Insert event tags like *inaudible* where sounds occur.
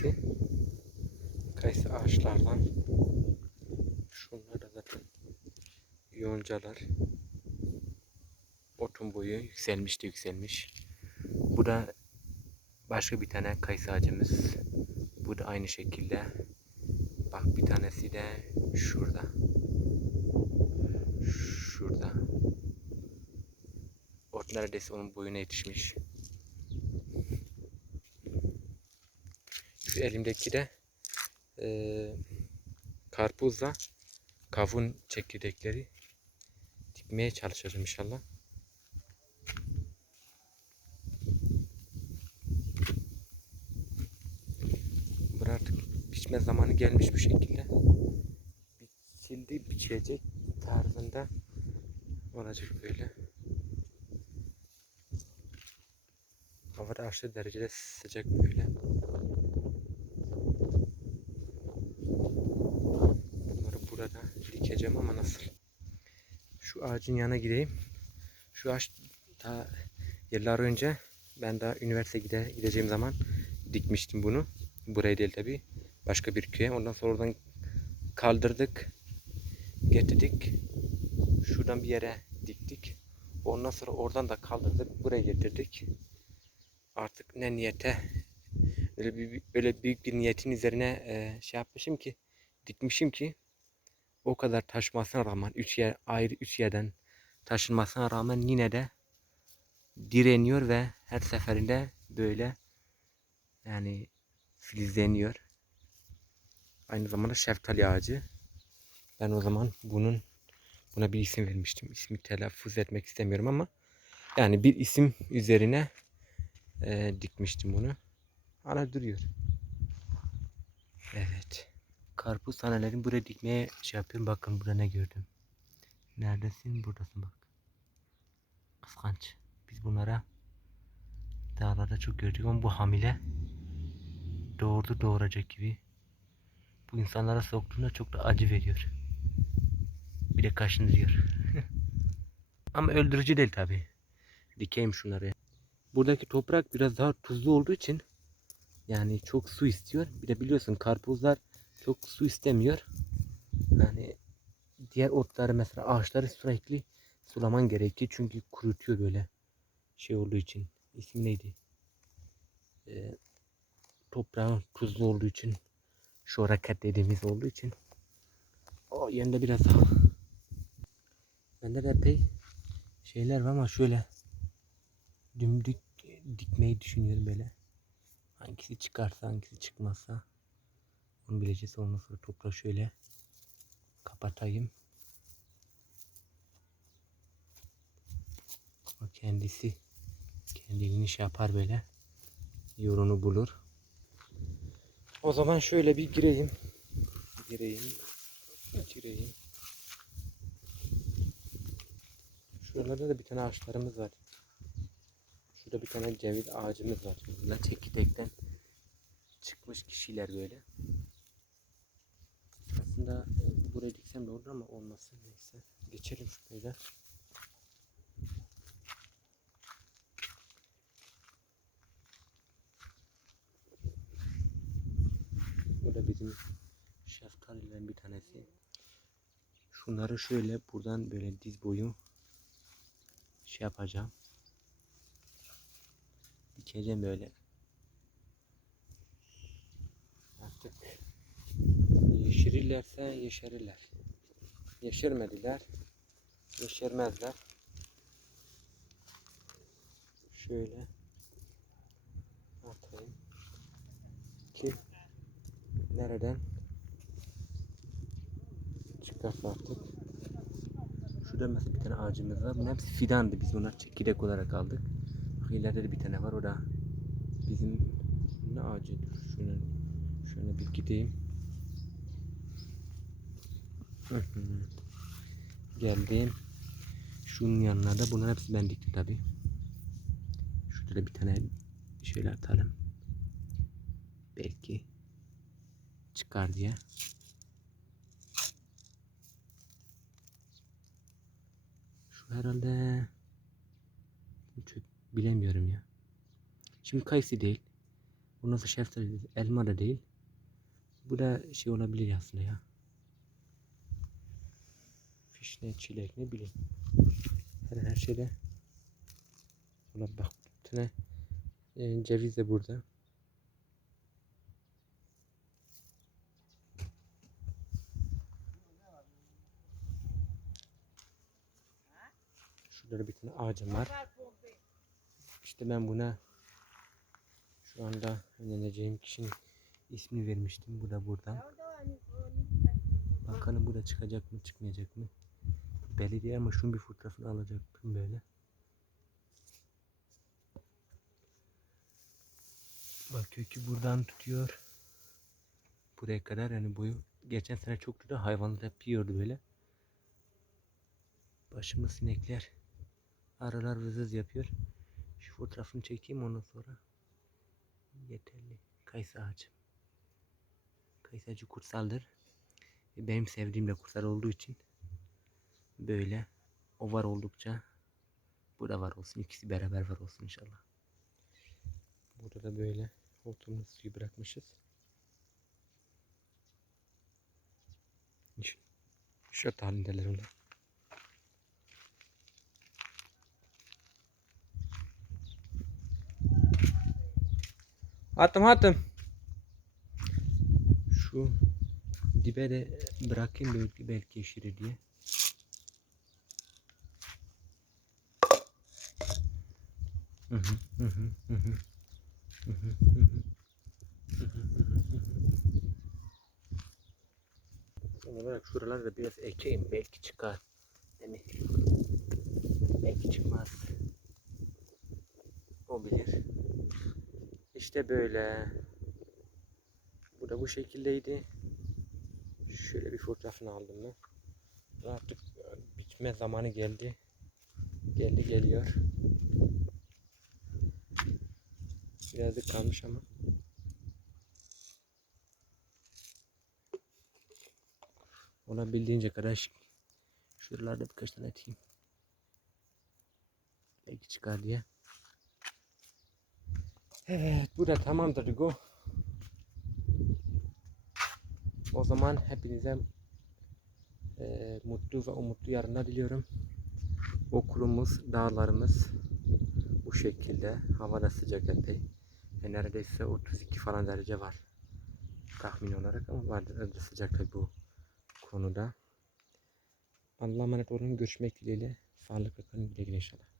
kayısı. Kayısı ağaçlardan. Şunlar da zaten yoncalar. Otun boyu yükselmiş de yükselmiş. Bu da başka bir tane kayısı ağacımız. Bu da aynı şekilde. Bak bir tanesi de şurada. Şurada. Ot neredeyse onun boyuna yetişmiş. Elimdeki de eee karpuzla kavun çekirdekleri dikmeye çalışacağım inşallah. Bu artık biçme zamanı gelmiş bu şekilde. Biçildi, biçecek tarzında olacak böyle. Hava da aşırı derecede sıcak böyle. Bunları burada dikeceğim ama nasıl? Şu ağacın yanına gideyim. Şu ağaç ta yıllar önce ben daha üniversite gide, gideceğim zaman dikmiştim bunu. Buraya değil tabi. Başka bir köye. Ondan sonra oradan kaldırdık. Getirdik. Şuradan bir yere diktik. Ondan sonra oradan da kaldırdık. Buraya getirdik. Artık ne niyete öyle, bir, öyle büyük bir niyetin üzerine e, şey yapmışım ki dikmişim ki o kadar taşmasına rağmen üç yer ayrı üç yerden taşınmasına rağmen yine de direniyor ve her seferinde böyle yani filizleniyor. Aynı zamanda şeftali ağacı. Ben o zaman bunun buna bir isim vermiştim. İsmi telaffuz etmek istemiyorum ama yani bir isim üzerine e, dikmiştim bunu. Hala duruyor. Evet. Karpuz tanelerini buraya dikmeye şey yapıyorum. Bakın burada ne gördüm. Neredesin? Buradasın bak. Kıskanç. Biz bunlara dağlarda çok gördük ama bu hamile doğurdu doğuracak gibi. Bu insanlara soktuğunda çok da acı veriyor. Bir de kaşındırıyor. *laughs* ama öldürücü değil tabi. Dikeyim şunları. Buradaki toprak biraz daha tuzlu olduğu için yani çok su istiyor. Bir de biliyorsun karpuzlar çok su istemiyor. Yani diğer otları mesela ağaçları sürekli sulaman gerekiyor. Çünkü kurutuyor böyle şey olduğu için. İsim neydi? Ee, toprağın tuzlu olduğu için şu raket dediğimiz olduğu için o yerinde biraz daha bende de epey şeyler var ama şöyle dümdük dikmeyi düşünüyorum böyle. Hangisi çıkarsa hangisi çıkmazsa onu bileceğiz. Ondan sonra toprağı şöyle kapatayım. O kendisi kendini şey yapar böyle. Yolunu bulur. O zaman şöyle bir gireyim. Gireyim. Gireyim. Şuralarda da bir tane ağaçlarımız var. Şurada bir tane ceviz ağacımız var. Bunlar çekirdekten çıkmış kişiler böyle. Aslında e, buraya diksem de olur ama olmasın neyse. Geçelim şöyle. Bu da bizim şeftalilerin bir tanesi. Şunları şöyle buradan böyle diz boyu şey yapacağım. Dikeceğim böyle. Artık yeşerirlerse yeşerirler. Yeşermediler. Yeşermezler. Şöyle atayım ki nereden çıkarsa artık. Şurada mesela bir tane ağacımız var. Bunlar hepsi fidandı. Biz bunlar çekirdek olarak aldık. Bak ileride de bir tane var. O da bizim ne ağacıdır? Şöyle, şöyle bir gideyim. Geldim. Şunun yanına da bunların hepsi ben diktim tabi. Şurada da bir tane şöyle atalım. Belki çıkar diye. Şu herhalde çok bilemiyorum ya. Şimdi kayısı değil. Bu nasıl şeftali? Elma da değil. Bu da şey olabilir aslında ya. Fişne, çilek ne bileyim. Her her şeyde. Ona bak. tane, e, ceviz de burada. Şurada da bir tane ağacım var. İşte ben buna şu anda önleneceğim kişinin ismini vermiştim. Bu da buradan. Bakalım bu da çıkacak mı çıkmayacak mı? Belli değil ama şunun bir fotoğrafını alacaktım böyle. Bak kökü buradan tutuyor. Buraya kadar yani boyu. Geçen sene çok tuttu. Hayvanlar hep yiyordu böyle. Başımı sinekler. Aralar vızız yapıyor. Şu fotoğrafını çekeyim ondan sonra. Yeterli. Kayısı ağacı. Kayısı ağacı kutsaldır. E, Benim sevdiğim de kutsal olduğu için böyle o var oldukça bu da var olsun. İkisi beraber var olsun inşallah. Burada da böyle hortumlu suyu bırakmışız. Şu halindeler onlar. Attım attım. Şu dibe de bırakayım belki, belki yeşirir diye. Son olarak şuraları da biraz ekeyim belki çıkar. Yani belki çıkmaz. O bilir. İşte böyle. Bu da bu şekildeydi. Şöyle bir fotoğrafını aldım ben. Artık bitme zamanı geldi. Geldi geliyor. Birazcık kalmış ama. Olabildiğince kadar şuralarda birkaç tane atayım. Belki çıkar diye. Evet bu da tamamdır Hugo. O zaman hepinize eee, mutlu ve umutlu yarınlar diliyorum. Okulumuz, dağlarımız bu şekilde. Hava da sıcak epey. E, neredeyse 32 falan derece var. Tahmin olarak ama vardır. Öyle sıcak tabii bu konuda. Allah'a emanet olun. Görüşmek dileğiyle. Sağlıkla kalın. Güle güle inşallah.